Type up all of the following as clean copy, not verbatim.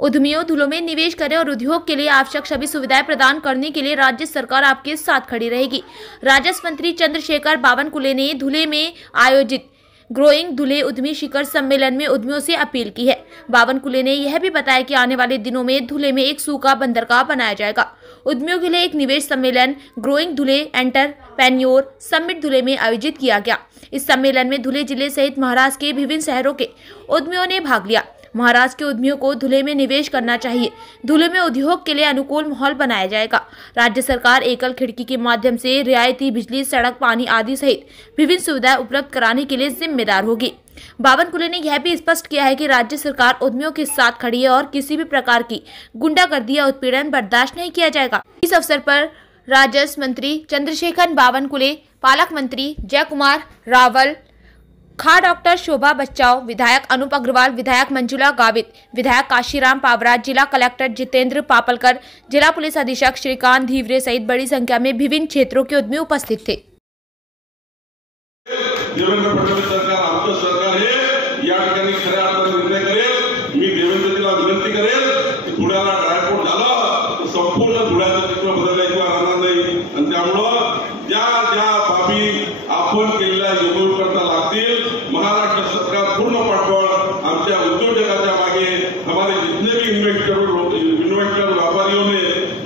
उद्यमियों धुले में निवेश करें और उद्योग के लिए आवश्यक सभी सुविधाएं प्रदान करने के लिए राज्य सरकार आपके साथ खड़ी रहेगी। राजस्व मंत्री चंद्रशेखर बावनकुले ने धुले में आयोजित ग्रोइंग धुले उद्यमी शिखर सम्मेलन में उद्यमियों से अपील की है। बावनकुले ने यह भी बताया कि आने वाले दिनों में धुले में एक सूखा बंदरगाह बनाया जाएगा। उद्यमियों के लिए एक निवेश सम्मेलन ग्रोइंग धुले एंटरप्रेन्योर समिट धुले में आयोजित किया गया। इस सम्मेलन में धुले जिले सहित महाराष्ट्र के विभिन्न शहरों के उद्यमियों ने भाग लिया। महाराष्ट्र के उद्यमियों को धुले में निवेश करना चाहिए। धुले में उद्योग के लिए अनुकूल माहौल बनाया जाएगा। राज्य सरकार एकल खिड़की के माध्यम से रियायती बिजली, सड़क, पानी आदि सहित विभिन्न सुविधाएं उपलब्ध कराने के लिए जिम्मेदार होगी। बावनकुले ने यह भी स्पष्ट किया है कि राज्य सरकार उद्यमियों के साथ खड़ी है और किसी भी प्रकार की गुंडागर्दी या उत्पीड़न बर्दाश्त नहीं किया जाएगा। इस अवसर पर राजस्व मंत्री चंद्रशेखर बावनकुले, पालक मंत्री जय कुमार रावल, खा डॉक्टर शोभा बच्चाव, विधायक अनूप अग्रवाल, विधायक मंजुला गावित, विधायक काशीराम पावरा, जिला कलेक्टर जितेंद्र पापलकर, जिला पुलिस अधीक्षक श्रीकांत धीवरे सहित बड़ी संख्या में विभिन्न क्षेत्रों के उद्यमी उपस्थित थे। देवेंद्र फडणवीस सरकार आमचं सरकार हे या ठिकाणी खऱ्या अर्थाने निर्णय करेल। मी देवेंद्रजीला विनंती करेल की धुळ्याला ड्रायपोर्ट झालं तर संपूर्ण धुळ्याचं चित्र बदलल्याशिवाय राहणार नाही आणि त्यामुळं ज्या ज्या बाबी आपण केलेल्या योजनेकरता लागतील, महाराष्ट्र सरकार पूर्ण पाठबळ आमच्या उद्योजकाच्या मागे हमारे जितने भी इन्वेस्टर व्यापारियों ने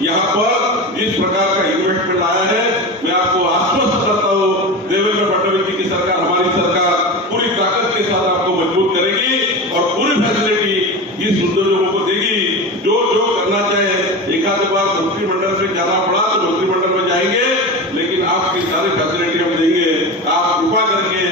यहाँ पर जिस प्रकार का इन्वेस्टमेंट आया है, मैं आपको आश्वस्त करता हूँ देवेंद्र फडणवीस जी की सरकार, हमारी सरकार पूरी ताकत के साथ आपको मजबूत करेगी और पूरी फैसिलिटी इस उद्योगों को देगी। जो जो करना चाहे, एक आध बार मंत्रिमंडल से जाना पड़ा तो मंत्रिमंडल में जाएंगे, लेकिन आपकी सारी फैसिलिटी हम देंगे। आप कृपा करके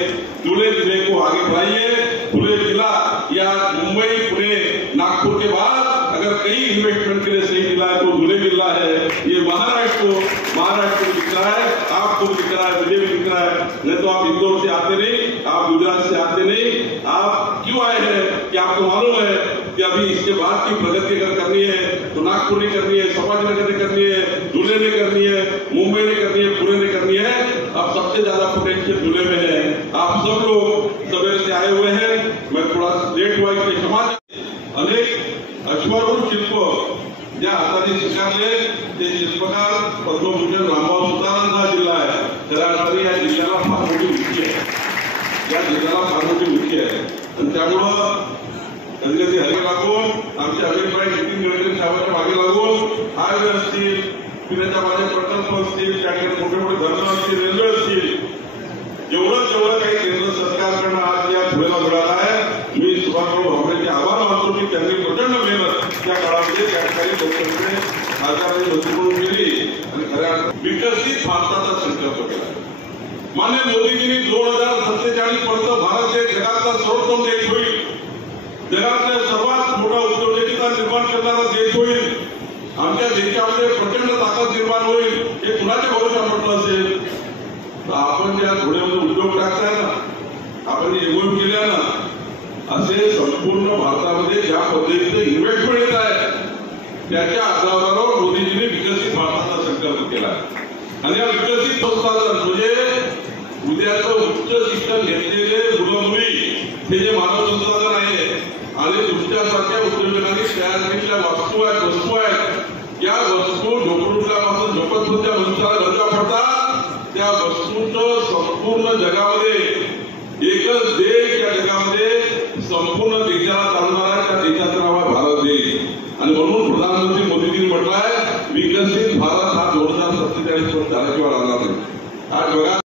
धुले जिले को आगे बढ़ाइए। धुले जिला या मुंबई, पुणे, नागपुर के बाद अगर कई इन्वेस्टमेंट के लिए सही जिला है तो धुले जिला है। ये महाराष्ट्र को दिख रहा है, आपको भी दिख रहा है, मुझे भी दिख रहा है। नहीं तो आप इंदौर से आते नहीं, आप गुजरात से आते नहीं। आप क्यों आए हैं कि आपको मालूम है कि अभी इसके बाद की प्रगति अगर करनी है तो नागपुर ने करनी है, संभाजीनगर ने करनी है, धुले ने करनी है, मुंबई ने करनी है, पुणे ने करनी है। अब सबसे ज्यादा पोटेंशियल धुले में है। आप सब लोग सवेरे से आए हुए हैं, मैं थोड़ा लेट हुआ इसलिए क्षमा। अनेक अश्वारूढ शिल्प ज्या हाताने स्वीकारले ते शिल्पकार पद्मभूषण रामभाऊ सुतारांचा जिल्हा आहे। खऱ्या अर्थाने या जिल्ह्याला फार मोठी उंची आहे, या जिल्ह्याला फार मोठी उंची आहे आणि त्यामुळं कधी हवे लागून आमच्या अभिप्राय नितीन गडकरी साहेबांच्या मागे लागून हायवे असतील, पिण्याच्या पाण्याचे प्रकल्प असतील, त्या ठिकाणी मोठे मोठे धरणं असतील, रेल्वे असतील, जेवढं काही केंद्र सरकारकडनं आज या धुळ्याला मिळालं आहे, मी सुभाषराव भामरेचे आभार मानतो की त्यांनी प्रचंड मेहनत त्या काळामध्ये त्या ठिकाणी लोकांकडे खासदारांनी मंत्री म्हणून केली आणि खऱ्या विकसित भारताचा संकल्प केला। माननीय मोदीजींनी 2047 पर्यंत भारत हे जगातला सर्वोत्तम देश होईल, जगातल्या सर्वात मोठा उद्योजकता निर्माण करणारा देश होईल, आमच्या देशामध्ये प्रचंड ताकद निर्माण होईल, हे कुणाच्या भरोसा म्हटलं असेल तर आपण ज्या धुळ्यामध्ये उद्योग टाकताय ना, आपण एवढं केल्या ना, असे संपूर्ण भारतामध्ये ज्या पद्धतीने इन्व्हेस्टमेंट येत आहे त्याच्या आधारावर मोदीजींनी विकसित भारताचा संकल्प केला आणि या विकसित संस्थान म्हणजे उद्याचं उच्च शिक्षण घेतलेले मुलं मुली हे जे मानव संसाधन आहे आणि तुमच्यासारख्या उद्योजकांनी तयार केलेल्या वस्तू आहेत, या वस्तू झोपडपट्ट्यापासून झोपडपट्ट्या गरजा पडतात, त्या वस्तूंचं संपूर्ण जगामध्ये एकच देश, या जगामध्ये संपूर्ण देशाला चालवणारा त्या देशाचं नाव आहे भारत देश आणि म्हणून प्रधानमंत्री मोदीजींनी म्हटलंय विकसित भारत हा 2047 पर्यंत झाल्याशिवाय राहणार नाही। आज बघा